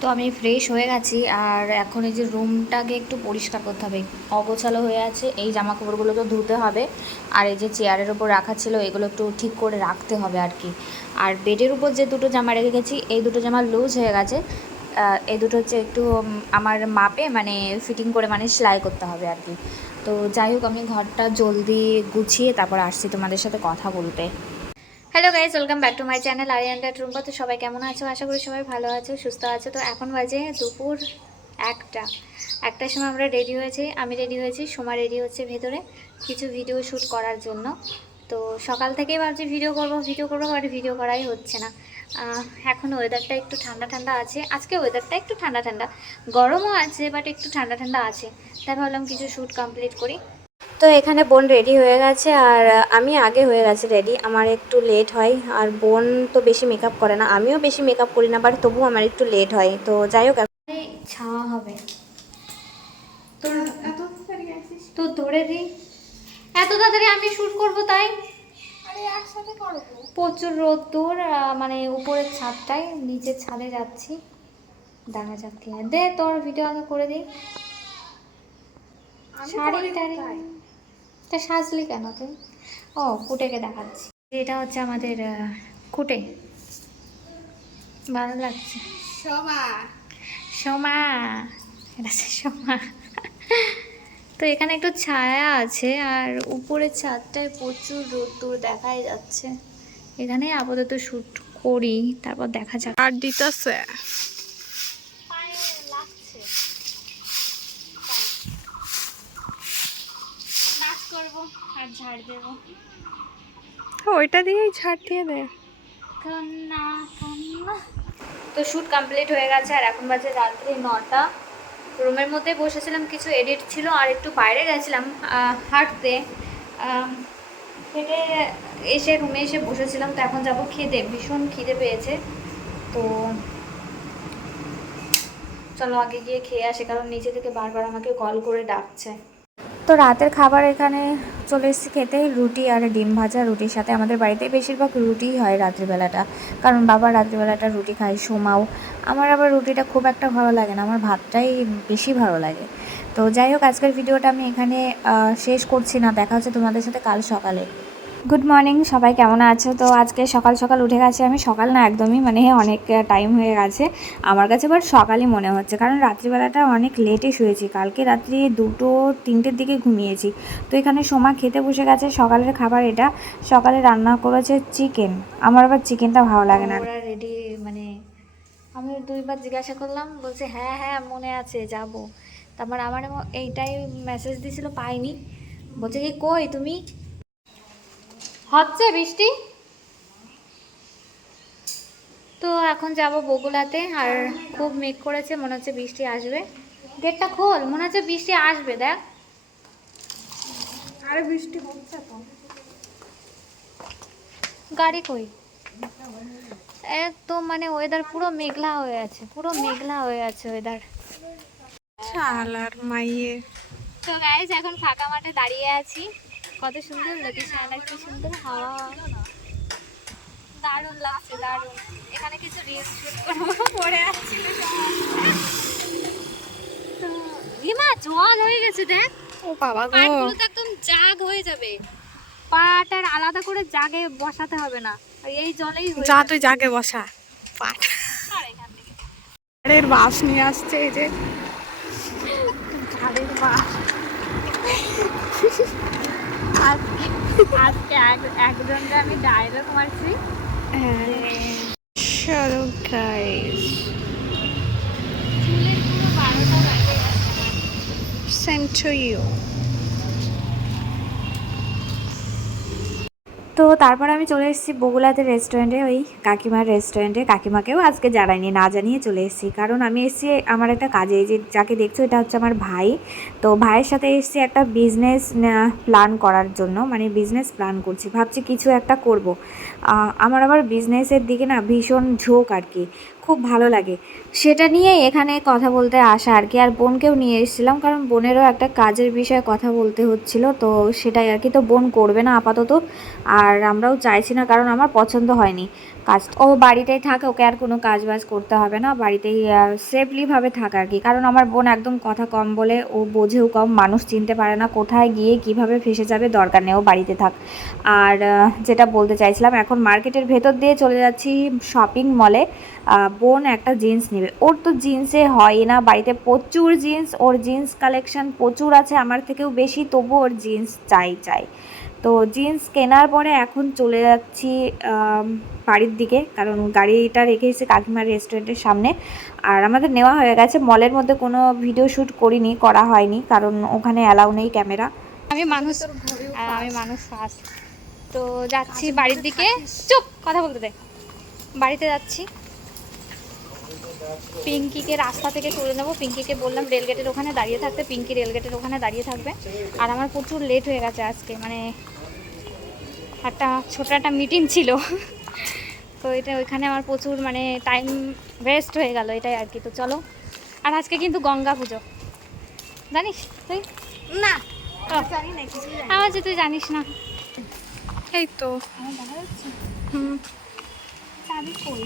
তো আমি ফ্রেশ হয়ে গেছি আর এখন এই যে রুমটাকে একটু পরিষ্কার করতে হবে। অগোছালো হয়ে আছে, এই জামা কাপড়গুলো তো ধুতে হবে। আর এই যে চেয়ারের উপর রাখা ছিল, এগুলো একটু ঠিক করে রাখতে হবে আর কি। আর বেডের উপর যে দুটো জামা রেখে গেছি, এই দুটো জামা লুজ হয়ে গেছে। এই দুটো হচ্ছে একটু আমার মাপে মানে ফিটিং করে মানে সেলাই করতে হবে আর কি। তো যাই হোক, আমি ঘরটা জলদি গুছিয়ে তারপর আসছি তোমাদের সাথে কথা বলতে। Hello guys welcome back to my channel আরিয়ান্ডা ট্রুম্পা তো সবাই কেমন আছো? আশা করি সবাই ভালো আছো, সুস্থ আছো। তো এখন বাজে দুপুর একটা। একটার সময় আমরা রেডি হয়েছি, আমি রেডি হয়েছি, সোমা রেডি হচ্ছে ভেতরে কিছু ভিডিও শ্যুট করার জন্য। তো সকাল থেকেই ভাবছি ভিডিও করব ভিডিও করব বাট ভিডিও করাই হচ্ছে না। এখন ওয়েদারটা একটু ঠান্ডা ঠান্ডা আছে। আজকে ওয়েদারটা একটু ঠান্ডা ঠান্ডা। গরমও আছে বাট একটু ঠান্ডা ঠান্ডা আছে। তাই ভাবলাম কিছু শ্যুট কমপ্লিট করি। তো এখানে বোন রেডি হয়ে গেছে আর আমি আগে হয়ে গেছে রেডি আমার একটু লেট হয় আর বোন তো বেশি মেকআপ করে না। আমিও বেশি মেকআপ করি না বাট তবুও আমার একটু লেট হয়। তো যাই হোক ছাওয়া হবে। তোর ধরে দিই এত তাড়াতাড়ি আমি শ্যুট করব তাই? আরে একসাথে করব। প্রচুর রোদ্দুর মানে উপরের ছাদটায় নিচের ছাদে যাচ্ছি। দাঁড়া যাচ্ছি দে তোর ভিডিও আগে করে দিই শাড়ি টাড়ি তাই। তা সাজলি কেন তুই? ও কুটেকে দেখাচ্ছি। এটা হচ্ছে আমাদের কুটে। ভালো লাগছে। সোমা। সোমা। এটা সোমা। তো এখানে একটু ছায়া আছে আর উপরের ছাদটায় প্রচুর রোদ্দুর দেখাই যাচ্ছে। এখানে আপাতত শ্যুট করি তারপর দেখা যাক। আর দিতেছে পায়ে লাগছে নাচ করব আর ঝাড় দেবো। ওইটা দিয়েই ছাড় দিয়ে দে। তো শ্যুট কমপ্লিট হয়ে গেছে আর এখন বাজে রাত্রি নটা। রুমের মধ্যে বসেছিলাম কিছু এডিট ছিল আর একটু বাইরে গেছিলাম হাঁটতে। হেঁটে এসে রুমে এসে বসেছিলাম তো এখন যাব খেতে ভীষণ খিদে পেয়েছে। তো চলো আগে গিয়ে খেয়ে আসে কারণ নিচে থেকে বারবার আমাকে কল করে ডাকছে। তো রাতের খাবার এখানে চলে এসেছি খেতে, রুটি আর ডিম ভাজা, রুটির সাথে আমাদের বাড়িতে বেশিরভাগ রুটিই হয় রাত্রিবেলাটা। কারণ বাবা রাত্রিবেলাটা রুটি খায়, সোমাও। আমার আবার রুটিটা খুব একটা ভালো লাগে না, আমার ভাতটাই বেশি ভালো লাগে। তো যাই হোক, আজকের ভিডিওটা আমি এখানে শেষ করছি না, দেখা হচ্ছে তোমাদের সাথে কাল সকালে। গুড মর্নিং সবাই কেমন আছো? তো আজকে সকাল সকাল উঠে গেছে আমি। সকাল না একদমই মানে অনেক টাইম হয়ে গেছে। আমার কাছে এবার সকালই মনে হচ্ছে, কারণ রাত্রিবেলাটা অনেক লেটে শুয়েছি। কালকে রাত্রি দুটো, তিনটের দিকে ঘুমিয়েছি। তো এখানে সোমা খেতে বসে গেছে। সকালের খাবার এটা। সকালে রান্না করেছে চিকেন আমার আবার চিকেনটা ভালো লাগে না। রেডি মানে আমি দুইবার জিজ্ঞাসা করলাম, বলছে হ্যাঁ হ্যাঁ মনে আছে, যাব। তারপর আমার এইটাই মেসেজ দিছিল, পাইনি। বলছে কি কই তুমি? হচ্ছে বৃষ্টি? তো এখন যাব বগুলাতে আর খুব মেঘ করেছে মনে হচ্ছে বৃষ্টি আসবে। গেটটা খোল মনে হচ্ছে বৃষ্টি আসবে দেখ। আরে বৃষ্টি হচ্ছে তো। গাড়ি কই? একদম মানে ওয়েদার পুরো মেঘলা হয়ে আছে পুরো মেঘলা হয়ে আছে ওয়েদার শালার মাইয়ে। তো গাইজ এখন ফাঁকা মাঠে দাঁড়িয়ে আছি। কত সুন্দর লোকেশন আর কি সুন্দর হাওয়া। দারুণ লাগছে দারুণ। এখানে কিছু রিলস শুট করব পরে আছি। তো রিমা জল হয়ে গেছে দেখ। ও বাবা গো। পাটগুলো একদম জাগ হয়ে যাবে। পাটার আলাদা করে জাগে বসাতে হবে না। আর এই জলেই হয়ে যা তুই জাগে বসা পাট। ঝাড়ের বাস নিয়ে আসছে এই যে। ঝাড়ের বাস। আজকে আজকে এক- একজনকে আমি ডায়লগ মারছি। চলো গাইস সেম টু ইউ তো তারপর আমি চলে এসেছি বগুলাতে রেস্টুরেন্টে ওই কাকিমার রেস্টুরেন্টে কাকিমাকেও আজকে জানাইনি না জানিয়ে চলে এসেছি। কারণ আমি এসেছি আমার একটা কাজে যে যাকে দেখছ এটা হচ্ছে আমার ভাই। তো ভাইয়ের সাথে এসেছি একটা বিজনেস প্ল্যান করার জন্য মানে বিজনেস প্ল্যান করছি। ভাবছি কিছু একটা করব। আমার আবার বিজনেসের দিকে না ভীষণ ঝোঁক আর কি। খুব ভালো লাগে। সেটা নিয়ে এখানে কথা বলতে আসা আর কি। আর বোনকেও নিয়ে এসেছিলাম, কারণ বোনেরও একটা কাজের বিষয়ে কথা বলতে হচ্ছিল, তো সেটাই আর কি। তো বোন করবে না আপাতত, আর আমরাও চাইছি না, কারণ আমার পছন্দ হয়নি কাজ। ও বাড়িতেই থাকে, ওকে আর কোনো কাজ বাজ করতে হবে না, বাড়িতেই সেফলিভাবে থাকে আর কি। কারণ আমার বোন একদম কথা কম বলে, ও বোঝেও কম, মানুষ চিনতে পারে না কোথায় গিয়ে কীভাবে ফেসে যাবে, দরকার নেই, ও বাড়িতে থাক। আর যেটা বলতে চাইছিলাম, এখন মার্কেটের ভেতর দিয়ে চলে যাচ্ছি শপিং মলে বোন একটা জিন্স নেবে। ওর তো জিন্সে হয় না, বাড়িতে প্রচুর জিন্স ওর জিন্স কালেকশন প্রচুর আছে, আমার থেকেও বেশি, তবু ওর জিন্স চাই চাই। তো জিন্স কেনার পরে এখন চলে যাচ্ছি বাড়ির দিকে, কারণ গাড়িটা রেখে এসে কাকিমার রেস্টুরেন্টের সামনে। আর আমাদের নেওয়া হয়ে গেছে মলের মধ্যে কোনো ভিডিও শ্যুট করিনি, করা হয়নি, কারণ ওখানে অ্যালাউ নেই ক্যামেরা আমি মানুষ আমি মানুষ ফার্স্ট তো যাচ্ছি বাড়ির দিকে। চুপ, কথা বলতে দে। বাড়িতে যাচ্ছি। পিঙ্কিকে রাস্তা থেকে তুলে নেব। পিঙ্কিকে বললাম রেলগেটের ওখানে দাঁড়িয়ে থাকতে পিঙ্কি রেলগেটের ওখানে দাঁড়িয়ে থাকবে। আর আমার প্রচুর লেট হয়ে গেছে আজকে মানে একটা ছোট একটা মিটিং ছিল। তো এটা ওইখানে আমার প্রচুর মানে টাইম ওয়েস্ট হয়ে গেল এটাই আর কি। তো চলো আর আজকে কিন্তু গঙ্গা পুজো। জানিস তুই? না আমার যে তুই জানিস না। এই তো। হুম। চাবি কই?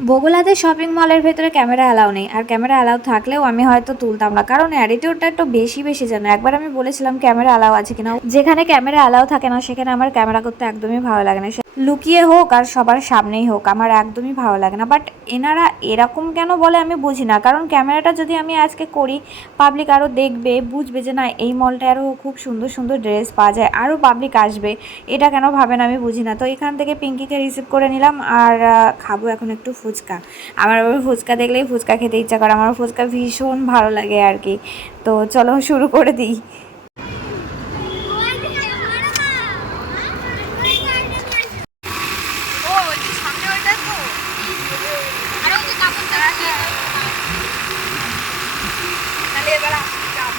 বগুলাতে শপিং মলের ভেতরে ক্যামেরা অ্যালাউ নেই। আর ক্যামেরা অ্যালাউ থাকলেও আমি হয়তো তুলতাম না। কারণ অ্যাটিটিউডটা একটু বেশি বেশি যেন। একবার আমি বলেছিলাম ক্যামেরা অ্যালাউ আছে কিনা। যেখানে ক্যামেরা অ্যালাউ থাকে না, সেখানে আমার ক্যামেরা করতে একদমই ভালো লাগে না। লুকিয়ে হোক আর সবার সামনেই হোক, আমার একদমই ভালো লাগে না। বাট এনারা এরকম কেন বলে আমি বুঝি না। কারণ ক্যামেরাটা যদি আমি আজকে করি পাবলিক আরও দেখবে, বুঝবে যে না, এই মলটা আরও খুব সুন্দর সুন্দর ড্রেস পাওয়া যায় আরও পাবলিক আসবে। এটা কেন ভাবে না আমি বুঝি না। তো এখান থেকে পিঙ্কিকে রিসিভ করে নিলাম আর খাব এখন একটু ফুচকা। আমার আবার ফুচকা দেখলেই ফুচকা খেতে ইচ্ছা করে আমার ফুচকা ভীষণ ভালো লাগে আর কি। তো চলো শুরু করে দিই ও ওই যে সামনে ওইটা তো আরে ওই যে কাপড়টা রাখি তাহলে এবার আসি যাব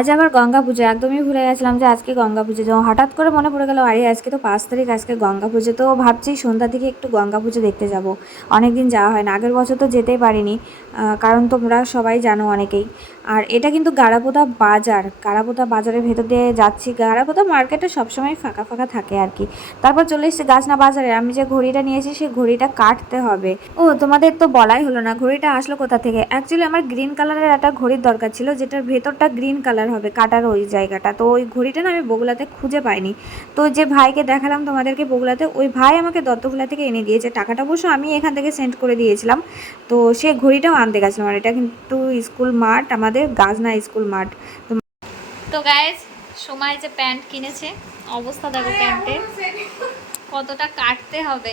আজ আবার গঙ্গা পুজো। একদমই ভুলে গেছিলাম যে আজকে গঙ্গা পুজো। যেমন হঠাৎ করে মনে পড়ে গেল, আরে আজকে তো পাঁচ তারিখ, আজকে গঙ্গা পুজো। তো ভাবছি সন্ধ্যার দিকে একটু গঙ্গা পুজো দেখতে যাব। অনেক দিন যাওয়া হয় না। আগের বছর তো যেতেই পারিনি। কারণ তোমরা সবাই জানো অনেকেই। আর এটা কিন্তু গাড়াপোতা বাজার। গাড়াপোতা বাজারের ভেতর দিয়ে যাচ্ছি। গাড়াপোতা মার্কেটে সবসময় ফাঁকা ফাঁকা থাকে আর কি। তারপর চলে এসেছি গাছনা বাজারে। আমি যে ঘড়িটা নিয়েছি, সেই ঘড়িটা কাটতে হবে। ও, তোমাদের তো বলাই হলো না। ঘড়িটা আসলো কোথা থেকে? অ্যাকচুয়ালি আমার গ্রিন কালারের একটা ঘড়ির দরকার ছিল, যেটার ভেতরটা গ্রিন কালার হবে, কাটার ওই জায়গাটা। তো ওই ঘড়িটা না আমি বগুলাতে খুঁজে পাইনি। তো যে ভাইকে দেখালাম তোমাদেরকে বগুলাতে ওই ভাই আমাকে দত্তগুলা থেকে এনে দিয়েছে। টাকাটা অবশ্য আমি এখান থেকে সেন্ড করে দিয়েছিলাম। তো সে ঘড়িটাও আনতে গেছিলাম। আর এটা কিন্তু স্কুল মাঠ আমাদের গাজনা স্কুল মাঠ। তো তো গাইজ সময় যে প্যান্ট কিনেছে অবস্থা দেখো প্যান্টের। কতটা কাটতে হবে।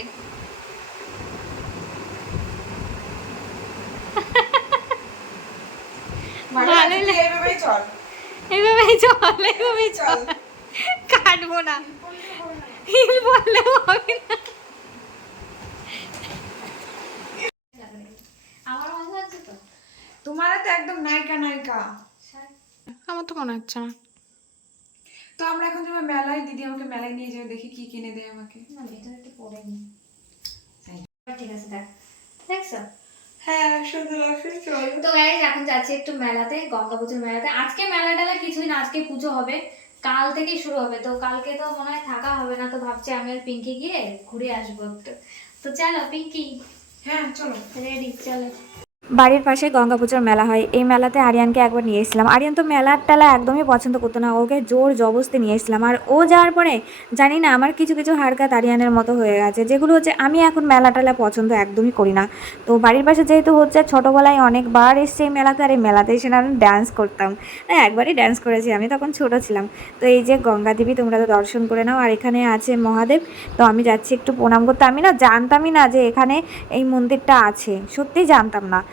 ভালোই চল। এইভাবেই চল কাটবো না। হিল বললেও হবে না আমার মজা আছে তো তোমার তো একদম নায়িকা নায়িকা। আমার তো মনে হচ্ছে না। তো আমরা এখন যাব মেলায়। দিদি আমাকে মেলায় নিয়ে যাবে দেখি কি কিনে দেয় আমাকে। না ভিতরে একটু পরে নি ঠিক আছে দেখ। দেখছ হ্যাঁ সুন্দর লাগছে চল। তো গাইজ এখন যাচ্ছি একটু মেলাতে গঙ্গা পুজোর মেলাতে। আজকে মেলা টেলা কিছুই না আজকে পুজো হবে কাল থেকে শুরু হবে। তো কালকে তো মনে হয় থাকা হবে না তো ভাবছি আমি আর পিঙ্কি গিয়ে ঘুরে আসব একটু। তো চলো পিঙ্কি। হ্যাঁ চলো। রেডি চলো। বাড়ির পাশে গঙ্গা পুজোর মেলা হয়। এই মেলাতে আরিয়ানকে একবার নিয়ে এসেছিলাম। আরিয়ান তো মেলার টেলা একদমই পছন্দ করতো না। ওকে জোর জবস্তি নিয়ে এসেছিলাম। আর ও যাওয়ার পরে, জানি না, আমার কিছু কিছু হারকাত আরিয়ানের মতো হয়ে গেছে, যেগুলো হচ্ছে আমি এখন মেলা টেলা পছন্দ একদমই করি না। তো বাড়ির পাশে যেহেতু হচ্ছে ছোটোবেলায় অনেকবার এসছে এই মেলাতে, আর এই মেলাতে এসে না আমি ড্যান্স করতাম। হ্যাঁ একবারই ড্যান্স করেছি, আমি তখন ছোট ছিলাম। তো এই যে গঙ্গা দেবী, তোমরা তো দর্শন করে নাও। আর এখানে আছে মহাদেব। তো আমি যাচ্ছি একটু প্রণাম করতে। আমি না জানতামই না যে এখানে এই মন্দিরটা আছে। সত্যিই জানতাম না।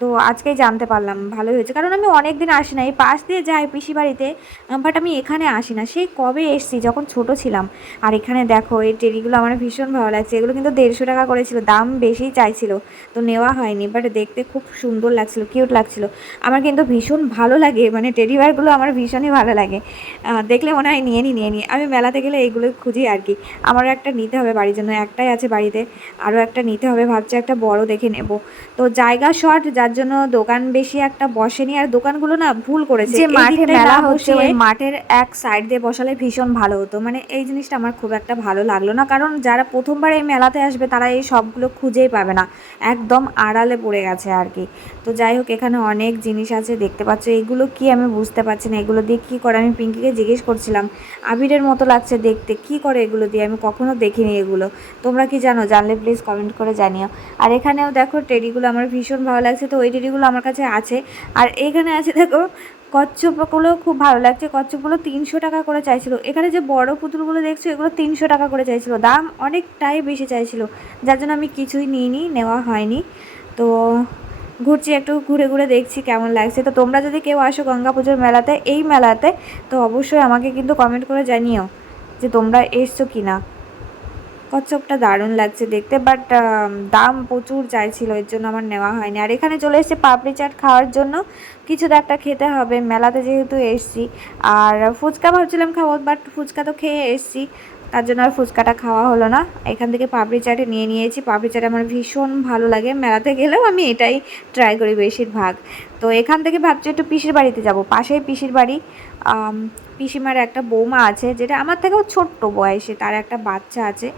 তো আজকেই জানতে পারলাম, ভালোই হয়েছে। কারণ আমি অনেক দিন আসি না এই পাশ দিয়ে যাই পিসি বাড়িতে বাট আমি এখানে আসি না। সেই কবে এসছি, যখন ছোট ছিলাম। আর এখানে দেখো, এই টেরিগুলো আমার ভীষণ ভালো লাগছে। এগুলো কিন্তু দেড়শো টাকা করেছিল দাম বেশি চাইছিল, তো নেওয়া হয়নি বাট দেখতে খুব সুন্দর লাগছিল কিউট লাগছিল। আমার কিন্তু ভীষণ ভালো লাগে মানে টেডি বেয়ারগুলো আমার ভীষণই ভালো লাগে। দেখলে মনে হয় নিয়ে নি নিয়ে নি। আমি মেলাতে গেলে এইগুলো খুঁজি আর কি। আমারও একটা নিতে হবে বাড়ির জন্য, একটাই আছে বাড়িতে। আরও একটা নিতে হবে, ভাবছি একটা বড় দেখে নেব। তো জায়গা শর্ট যার তার জন্য দোকান বেশি একটা বসেনি। আর দোকানগুলো না ভুল করেছে। যে মাঠে মেলা হচ্ছে, ওই মাঠের এক সাইড দিয়ে বসালে ভীষণ ভালো হতো। মানে এই জিনিসটা আমার খুব একটা ভালো লাগল না। কারণ যারা প্রথমবার এই মেলাতে আসবে তারা এই সবগুলো খুঁজেই পাবে না। একদম আড়ালে পড়ে গেছে আর কি। তো যাই হোক এখানে অনেক জিনিস আছে দেখতে পাচ্ছ। এগুলো কি আমি বুঝতে পারছি না। এগুলো দিয়ে কী করে? আমি পিঙ্কিকে জিজ্ঞেস করছিলাম আবিরের মতো লাগছে দেখতে। কি করে এগুলো দিয়ে? আমি কখনো দেখিনি এগুলো। তোমরা কি জানো? জানলে প্লিজ কমেন্ট করে জানিও। আর এখানেও দেখো টেডিগুলো আমার ভীষণ ভালো লাগছে। তো ওই টেডিগুলো আমার কাছে আছে। আর এখানে আছে দেখো কচ্ছপগুলো খুব ভালো লাগছে। কচ্ছপগুলো তিনশো টাকা করে চাইছিল। এখানে যে বড় পুতুলগুলো দেখছ, এগুলো তিনশো টাকা করে চাইছিল। দাম অনেকটাই বেশি চাইছিল। যার জন্য আমি কিছুই নিইনি, নেওয়া হয়নি। তো ঘুরছি একটু, ঘুরে ঘুরে দেখছি কেমন লাগছে। তো তোমরা যদি কেউ আসো গঙ্গা পুজোর মেলাতে, এই মেলাতে, তো অবশ্যই আমাকে কিন্তু কমেন্ট করে জানিও যে তোমরা এসছো কি না কচ্ছপটা দারুণ লাগছে দেখতে বাট দাম প্রচুর চাইছিল, এর জন্য আমার নেওয়া হয়নি। আর এখানে চলে এসেছে পাপড়ি চাট খাওয়ার জন্য। কিছু একটা খেতে হবে, মেলাতে যেহেতু এসছি। আর ফুচকা ভাবছিলাম খাব বাট ফুচকা তো খেয়ে এসছি। তার জন্য আর ফুচকাটা খাওয়া হলো না। এখান থেকে পাপড়ি চাটে নিয়ে নিয়েছি। পাপড়ি চাট আমার ভীষণ ভালো লাগে। মেলাতে গেলেও আমি এটাই ট্রাই করি বেশিরভাগ। তো এখান থেকে ভাবছি একটু পিসির বাড়িতে যাব। পাশেই পিসির বাড়ি। পিসিমার একটা বৌমা আছে, যেটা আমার থেকেও ছোট্ট বয়সে, তার একটা বাচ্চা আছে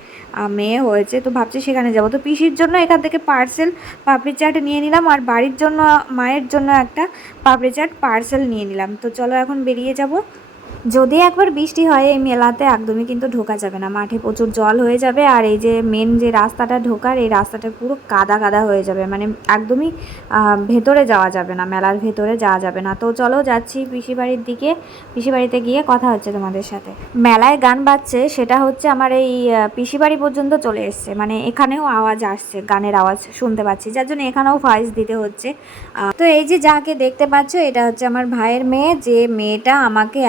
মেয়ে হয়েছে, তো ভাবছি সেখানে যাব। তো পিসির জন্য এখান থেকে পার্সেল পাপড়ি চাট নিয়ে নিলাম, আর বাড়ির জন্য, মায়ের জন্য একটা পাপড়ি চাট পার্সেল নিয়ে নিলাম। তো চলো এখন বেরিয়ে যাব। যদি একবার বৃষ্টি হয় এই মেলাতে একদমই কিন্তু ঢোকা যাবে না। মাঠে প্রচুর জল হয়ে যাবে আর এই যে মেন যে রাস্তাটা ঢোকার, এই রাস্তাটা পুরো কাদা কাদা হয়ে যাবে। মানে একদমই ভেতরে যাওয়া যাবে না, মেলার ভেতরে যাওয়া যাবে না। তো চলো যাচ্ছি পিসি বাড়ির দিকে। পিসি বাড়িতে গিয়ে কথা হচ্ছে তোমাদের সাথে। মেলায় গান বাজছে, সেটা হচ্ছে আমার এই পিসি বাড়ি পর্যন্ত চলে এসছে। মানে এখানেও আওয়াজ আসছে, গানের আওয়াজ শুনতে পাচ্ছি। যার জন্য এখানেও ভয়েস দিতে হচ্ছে। তো এই যে যাকে দেখতে পাচ্ছ, এটা হচ্ছে আমার ভাইয়ের মেয়ে। যে মেয়েটা আমাকে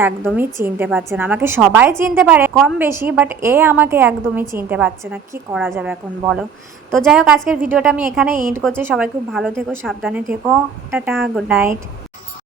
একদমই চিনতে পারছে না। আমাকে সবাই চিনতে পারে, কম বেশি বাট এ আমাকে একদমই চিনতে পারছে না। কি করা যাবে এখন, বলো? তো যাই হোক, আজকের ভিডিওটা আমি এখানে এন্ড করছি। সবাই খুব ভালো থেকো, সাবধানে থেকো। Tata good night